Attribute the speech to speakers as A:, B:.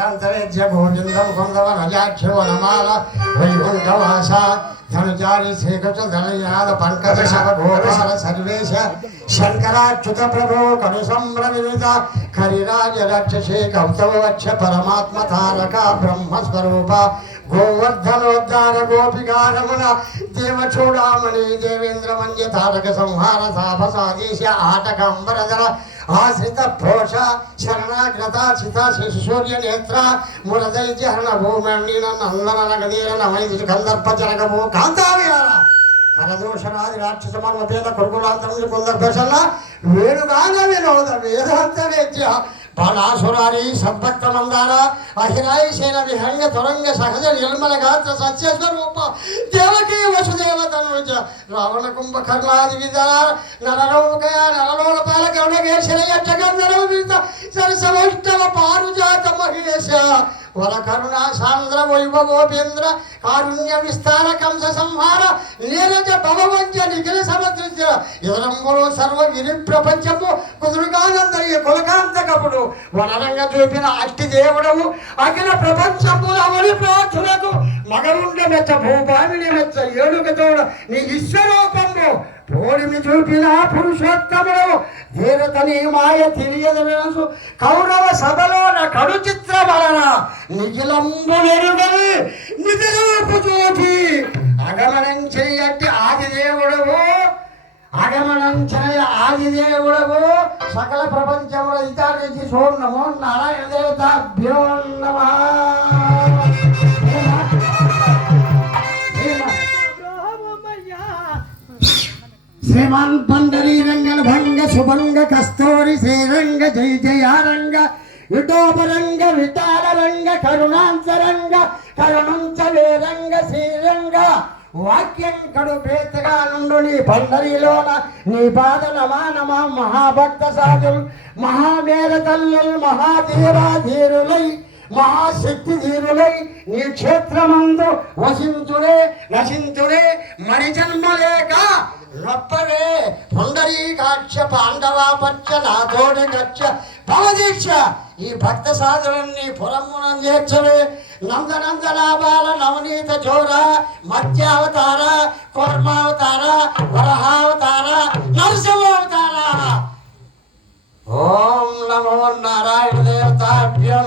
A: వేదాంతవేద్య గోవిందం కుందవనజాక్షో నమాల వైకుంఠవాస ధనుచారి శ్రీకృష్ణ ధనయాల పంకజ శవ గోపాల సర్వేశ శంకరాచ్యుత ప్రభో కను సంభ్రమిత కరిరాజ రక్షసే కౌతవ వక్ష పరమాత్మ తారక బ్రహ్మస్వరూప గోవర్ధనోద్ధార గోపికారమున దేవచూడామణి దేవేంద్ర మంజ తారక సంహార తాపసాదేశ ఆటకంబరధర ఆశ్రిత పోష శరణాగ్రత చిత శిశుసూర్య నేత్ర మురదైత్య హరణ భూమణీన నందన నగదీర నమైది కందర్ప జనగము కాంతావిహార కరదోషరాది రాక్షస మర్మ పేద కురుకులాంతరం కొందరు దశల వేణుగాన వినోద వేదాంత వేద్య బాణాసురారి సంపక్త మందార అహిరాయిసేన విహంగ తురంగ సహజ నిర్మల గాత్ర సత్య స్వరూప దేవకీ వసుదేవ తనుజ రావణ కుంభ కర్మాది విధాన నరలోకయ నరలోల పాల గౌడగేశ్వర యక్షగంధర్వ విత సరస పారుజాత మహేశ వర కరుణ సాంద్ర వైభవోపేంద్ర కారుణ్య విస్తార కంస సంహార నీరజ భవవంచ నిఖిల సమదృశ్య యుగంబులు సర్వ విని ప్రపంచము కుదురుగానందరి కులకాంతకపుడు వనరంగా చూపిన అట్టి దేవుడవు. అఖిల ప్రపంచము అవని ప్రార్థులకు మగరుండ మెచ్చ భూభామిని మెచ్చ ఏడుగతోడు నీ విశ్వరూపము. పోడిమి చూపిన పురుషోత్తముడు వీరతని మాయ తెలియదు వినసు. కౌరవ సభలోన కడు చిత్రమలన నిఖిలంబు నెరుగని నిధిరూపు చూచి అగమనం అగమనం చేయ సకల ప్రపంచముల ఇతానికి సోర్ణమో నారాయణ దేవతాభ్యో నమః. శ్రీమాన్ పండరీ రంగన భంగ శుభంగ కస్తూరి శ్రీరంగ జయ జయారంగ విటోపరంగ విటారరంగ కరుణాంతరంగ కరుణంచ వేరంగ శ్రీరంగ వాక్యం కడు పేతగా నుండు నీ పండరిలోన నీ పాద నమా మహాభక్త సాధులు మహామేర తల్లులు మహాధీరాధీరులై మహాశక్తి ధీరులై నీ క్షేత్రమందు వసించుడే నశించుడే మరి జన్మలేక నొప్పవే పుండరీకాక్ష పాండవాపక్ష నాథోడి గచ్చ పవదీక్ష ఈ భక్త సాధులన్నీ పురమునం చేర్చలు నందనంద లాభాల నవనీత చోర మత్స్యావతార కూర్మావతార వరహావతార నరసింహావతార. ఓం నమో నారాయణ దేవతాభ్యం